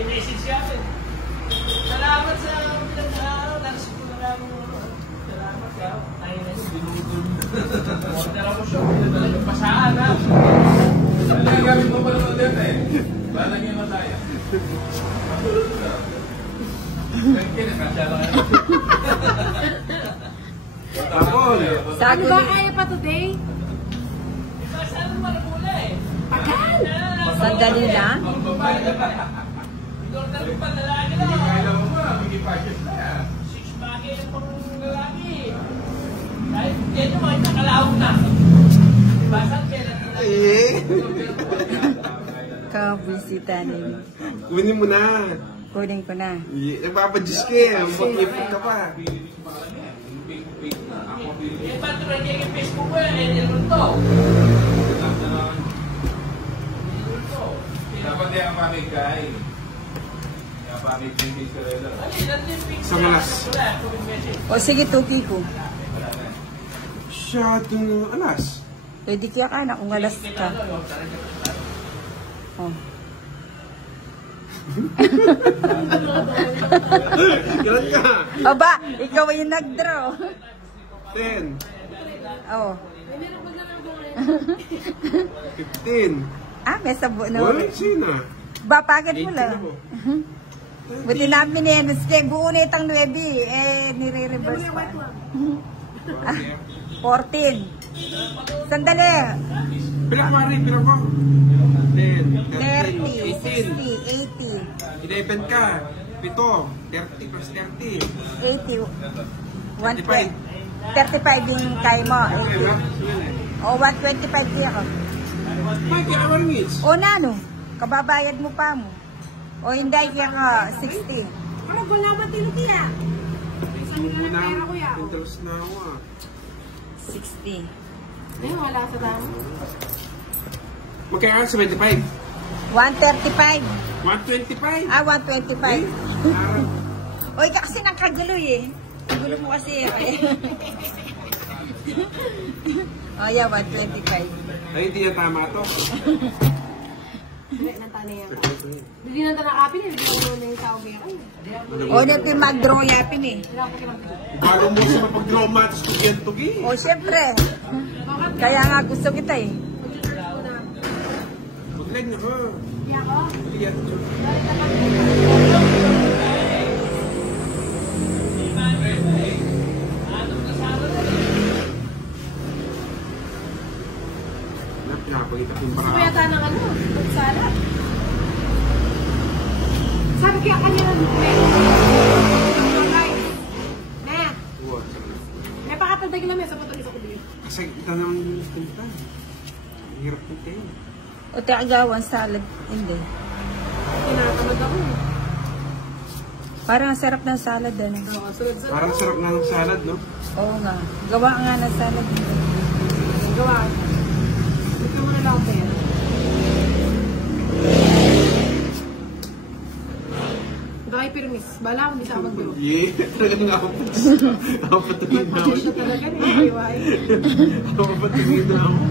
Minessage siya akin. Salamat sa pinag-aaral. Nalasip ko na lang mo. Salamat ka. Tayo na yung binutol. Order ako siya. Pinadala yung pasaan ha. Ano yung gamit mo pa naman dito eh? Balang yung mataya. Kinakasya lang yan. Ano ba kaya pa today? Saan naman ang mula eh? Pagan! Sandali lang? Order ko pa lalaki Hindi lang. kaya mo ba? May packet na yan. 6 bagay ang pang lalaki. Dahil yan yung mga nakalahog na. Diba? Saan kailan nila? Kabisita nila. Kunin mo na. Kunin ko na. Nagpapadjus ka eh. Mag-flip ka pa. Eh, ba't rin yung Facebook ko eh? Eh, nilun to. Dapat yan ang pamig guy. Yung pamig yung Israel. Sa malas. O sige, tuki ko. Masyadong alas. Pwede kaya ka na kung alas ka. Oh. Galan ka. Aba, ikaw yung nag-draw. 10. Oh. 15. Ah, may sabo na. Wala sina. Ba, packet mo lang. Buti namin eh, kasi buo na itang 9 eh, nire-reverse pa. 14. Sandali. Pinakmari, pinako. 10, 30, 13, 60, 11 ka. 7, 30 plus 30. 80, 120. 35 yung kaya mo. Okay, 80. O, 125 kaya ko. May kailangan minutes. O na, no? Kababayad mo pa mo. O, hindi kaya ka 60. Ano ba naman tinukiya? Saan ka ng pera kuya? Interest na ako ah. 60. Ay, wala sa dami. Magkaya 75. 135. 125. Ah, 125. O, ikaw kasi nakaguloy eh. Gulo mo kasi eh. O, yeah, 125. Ay, hindi na tama to. Hindi, natali yan ka. Hindi na tanakapin eh. Hindi na naman yung tao kaya kayo. O, nato yung mag-draw yapin eh. Wala ko kinapin. Bago mo sa mapag-draw match, tugi. O, syempre. Kaya nga gusto kita eh. Maglag na ka. Hindi ako. Liyan ko. Pinapagita ko yung Gusto ko parang. yata ng ano, magsala. Sabi kaya kanya ng na. May pakatagdag lang sa patuloy sa kubi. Kasi ito naman yung tinta. Hirap nito eh. O, tagawan salad. Hindi. Tinatamad ako. Parang ang sarap ng salad ano. Oo, sunod-sunod. Parang sarap na ng salad, no? Oo nga. Gawa nga ng salad. Gawa. Ito mo na lang ako pera. Dry permis. Bala akong bisa mag-biro. Yeah, talagang apat. Apat na rin na ako. Ito talaga ni Iwai. Apat na rin na ako.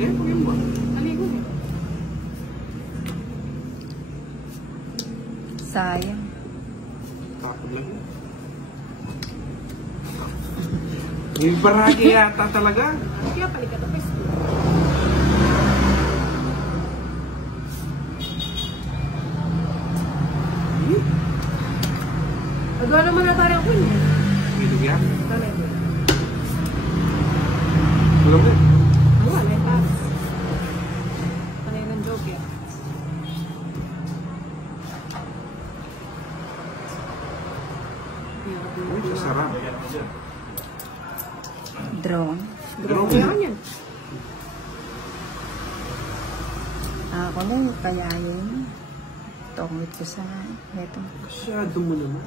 Eh, pagyan mo. Aligo eh. Sayang. Tapon lang yun. Yung baraki yata talaga. Kaya palikat ako eh. Nagawa naman na tayo ako eh. Dito yan. Talaga. Wala mo eh. Wala yung pass. Panay ng joke eh. Uy, sarap. Drone. Grabe yan. Ako na yung kayayin. Tungit ko sa eto. Masyado mo naman.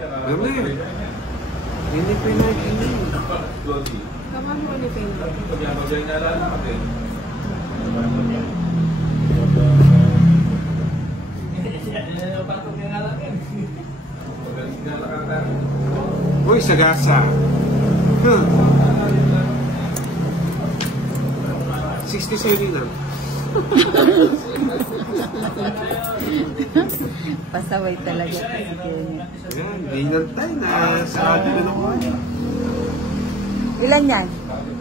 Alam mo yun. Hindi pa yung nakikinig. Tama mo ni Penny. Pag-yabagay na lang natin. Uy, sagasa. $67 lang. Pasaway talaga si Kenya. Ayan, dinner tayo na sarado na naman. Ilan yan?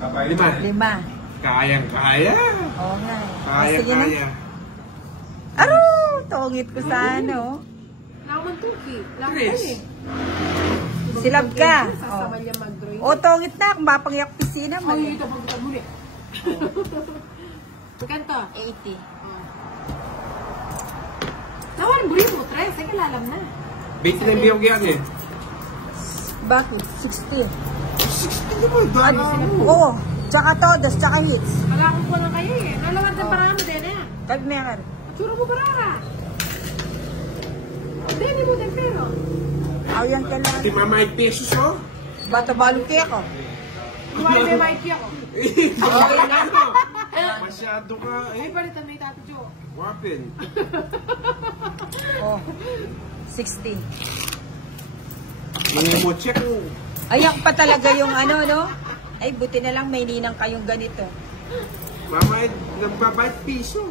5. 5. Kayang-kaya. Oo nga. Sige na. Kaya-kaya. Aro! Tongit ko sa ano. Laman turkey. Laman Chris. eh. Silab ka. Sasama niya mag-drawing. O, tongit na. Kung mapangyak pisina, Ay, mali. ito pag muli. Kanto? 80. Nawarin buri mo, Tres. Ay, kalalam na. 20 na yung biyog yan eh. Bakit? 60. 60 naman, dami sila mo. Oo. Tsaka todos, tsaka hits. Malakong ko lang kayo eh. Nalaman din para mo din eh. Kag meron. Tsura mo barara. Hindi mo din pero. Aw yan kailangan. Di mama ay pesos oh. Bata balong kaya ko. Kumain may Mikey ako. Okay na to. Masyado ka Ay, eh. palitan may Tato Jo. Wapin. Oh. 60. Hindi mo check mo. Ayak pa talaga yung ano, no? Ay, buti na lang may ninang kayong ganito. Mama ay nagbabayad piso.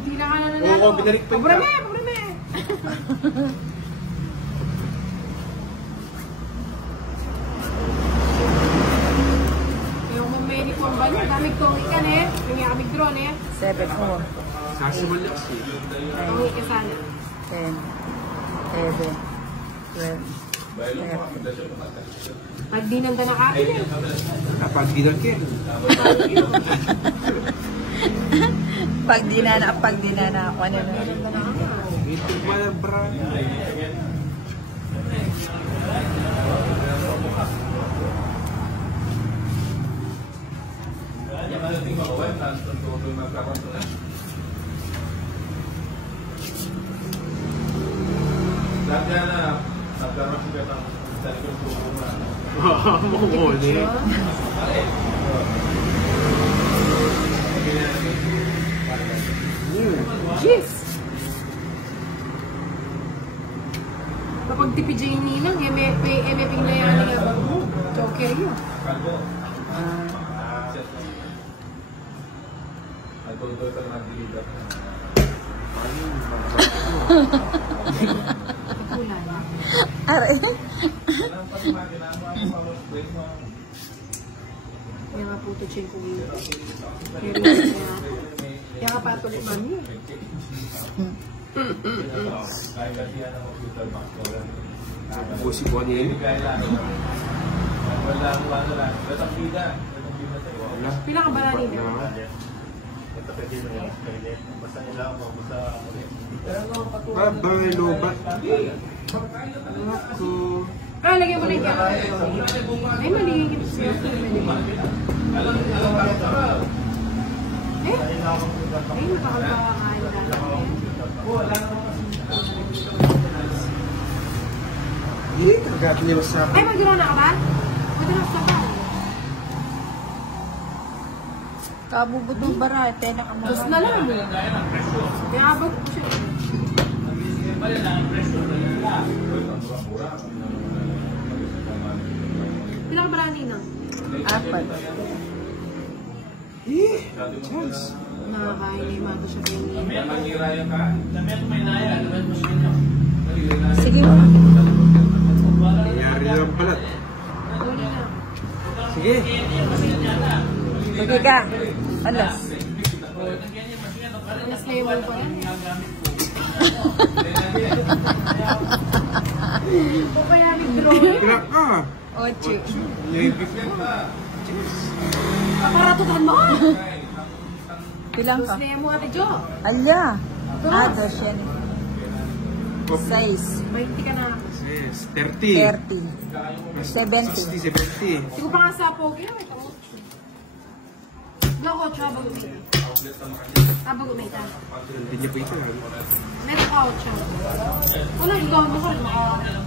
Hindi na ka na nanalo. Oo, binalik pa Pabrame, ka. pabrame. Yung mameni ko ang banyo. Damig kong ikan eh. Yung kamig drone eh. 7, 4, Sasimalak si. Ang ikan sana. 10, 11, 12, 13. Pag di nanda na kapit eh. Kapag ginagkin. Pag di na ako, ano na. Ito ba na bra? Oo, hindi. Jeez! Kapag tipid yung ninang, MFing na yan nga. Joker yun. Kulay. Aray. Kaya nga puto siya kung yun. Kaya nga patuloy man yun. Busi ko niya. Pinakabalani niya. Babay, lobat. Ako. Ah, lagyan mo na yung kaya. Ay, maligigit siya. Eh? Ay, nakakakain dahil. Hindi, kagati niya sa Ay, mag-draw na ka ba? Mag-draw ka ba? Kabubot ng bara, tena ka Tapos na lang. Kaya abot ko siya. Pinakabalani na. 4. Chance. Nakakain ni Mato siya kayo. Sige mo. Nangyari lang pala. Huli na. Sige. Sige ka. Alas. Alas na yung wall ko yan. O kaya nag-drawing? Kailan ka? 8. Navy ko. Paparatutan mo! Pilang ka? Tapos na yung Ate Jo. Alya. Dos yan. 6. May hindi ka na. Yes, 30. 30. 60, 70. 70. Hindi ko pa nga sa pogi. Ay, ito. Bloko, tsaka bago may. Bago may ta. Hindi niya pa ito. Meron ka, tsaka. Wala, ikaw mo ka.